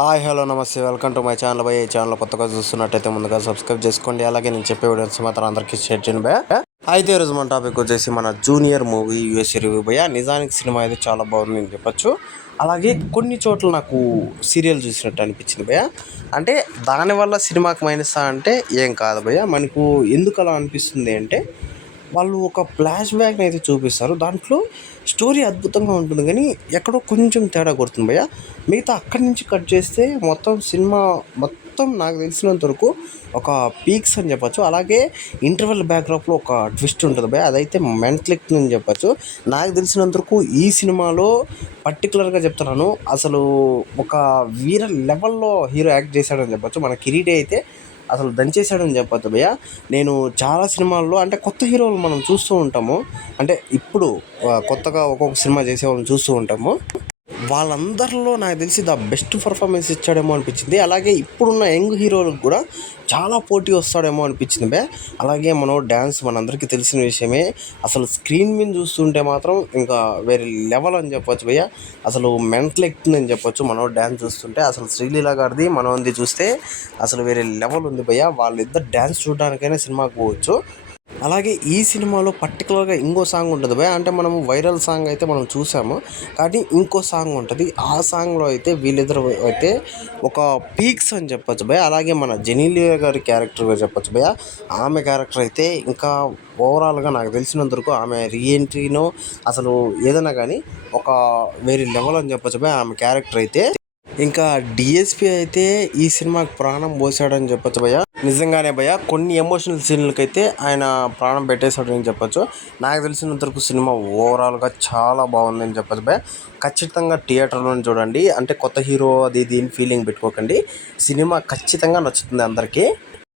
Hi hello నమస్తే welcome to my channel భయ. ఈ ఛానల్ కొత్తగా చూస్తున్నట్టయితే ముందుగా సబ్స్క్రైబ్ చేసుకోండి. అలాగే నేను చెప్పే వీడియోస్ మాత్రం అందరికీ షేర్ చేయండి భయ. అయితే ఈరోజు మన టాపిక్ వచ్చేసి మన జూనియర్ మూవీ యూఎస్ రివ్యూ భయ. నిజానికి సినిమా అయితే చాలా బాగుంది అని చెప్పచ్చు. అలాగే కొన్ని చోట్ల నాకు సీరియల్ చూసినట్టు అనిపించింది భయ. అంటే దానివల్ల సినిమాకి మైనసా అంటే ఏం కాదు భయ. మనకు ఎందుకు అలా అనిపిస్తుంది అంటే వాళ్ళు ఒక ఫ్లాష్ బ్యాక్ని అయితే చూపిస్తారు. దాంట్లో స్టోరీ అద్భుతంగా ఉంటుంది కానీ ఎక్కడో కొంచెం తేడా కొడుతుంది భయ్య. మిగతా అక్కడి నుంచి కట్ చేస్తే మొత్తం సినిమా మొత్తం నాకు తెలిసినంత వరకు ఒక పీక్స్ అని చెప్పచ్చు. అలాగే ఇంటర్వెల్ బ్యాక్డ్రాప్లో ఒక ట్విస్ట్ ఉంటుంది భయ్య, అదైతే మెంటలిక్ అని చెప్పచ్చు. నాకు తెలిసినంత వరకు ఈ సినిమాలో పర్టికులర్గా చెప్తున్నాను, అసలు ఒక వీర లెవెల్లో హీరో యాక్ట్ చేశాడని చెప్పచ్చు. మన కిరీటి అయితే అసలు దంచేశాడని చెప్పొచ్చు భయ్య. నేను చాలా సినిమాల్లో అంటే కొత్త హీరోలు మనం చూస్తూ ఉంటాము, అంటే ఇప్పుడు కొత్తగా ఒక్కొక్క సినిమా చేసే వాళ్ళని చూస్తూ ఉంటాము. వాళ్ళందరిలో నాకు తెలిసి ద బెస్ట్ పర్ఫార్మెన్స్ ఇచ్చాడేమో అనిపించింది. అలాగే ఇప్పుడున్న యంగ్ హీరోలకు కూడా చాలా పోటీ వస్తాడేమో అనిపించింది బే. అలాగే మనం డ్యాన్స్ మనందరికీ తెలిసిన విషయమే. అసలు స్క్రీన్ మీద చూస్తుంటే మాత్రం ఇంకా వేరే లెవెల్ అని చెప్పొచ్చు భయ్య. అసలు మెంటల్ ఎక్కుతుందని చెప్పొచ్చు మనం డ్యాన్స్ చూస్తుంటే. అసలు శ్రీలీల గారిది మనది చూస్తే అసలు వేరే లెవెల్ ఉంది భయ్య. వాళ్ళిద్దరు డ్యాన్స్ చూడడానికైనా సినిమాకి పోవచ్చు. అలాగే ఈ సినిమాలో పర్టికులర్గా ఇంకో సాంగ్ ఉంటుంది భయ. అంటే మనము వైరల్ సాంగ్ అయితే మనం చూసాము, కానీ ఇంకో సాంగ్ ఉంటుంది. ఆ సాంగ్లో అయితే వీళ్ళిద్దరు అయితే ఒక పీక్స్ అని చెప్పొచ్చు భయ. అలాగే మన జెనీలియా గారి క్యారెక్టర్గా చెప్పొచ్చు భయ. ఆమె క్యారెక్టర్ అయితే ఇంకా ఓవరాల్గా నాకు తెలిసినంత వరకు ఆమె రీఎంట్రీనో అసలు ఏదైనా కానీ ఒక వేరే లెవెల్ అని చెప్పొచ్చు భయ ఆమె క్యారెక్టర్ అయితే. ఇంకా డిఎస్పి అయితే ఈ సినిమాకి ప్రాణం పోసాడని చెప్పొచ్చు భయ్య. నిజంగానే భయ్య, కొన్ని ఎమోషనల్ సీన్లకైతే ఆయన ప్రాణం పెట్టేశాడని చెప్పొచ్చు. నాకు తెలిసినంత వరకు సినిమా ఓవరాల్గా చాలా బాగుందని చెప్పొచ్చు భయ్య. ఖచ్చితంగా థియేటర్లో చూడండి. అంటే కొత్త హీరో అది దీని ఫీలింగ్ పెట్టుకోకండి. సినిమా ఖచ్చితంగా నచ్చుతుంది అందరికీ.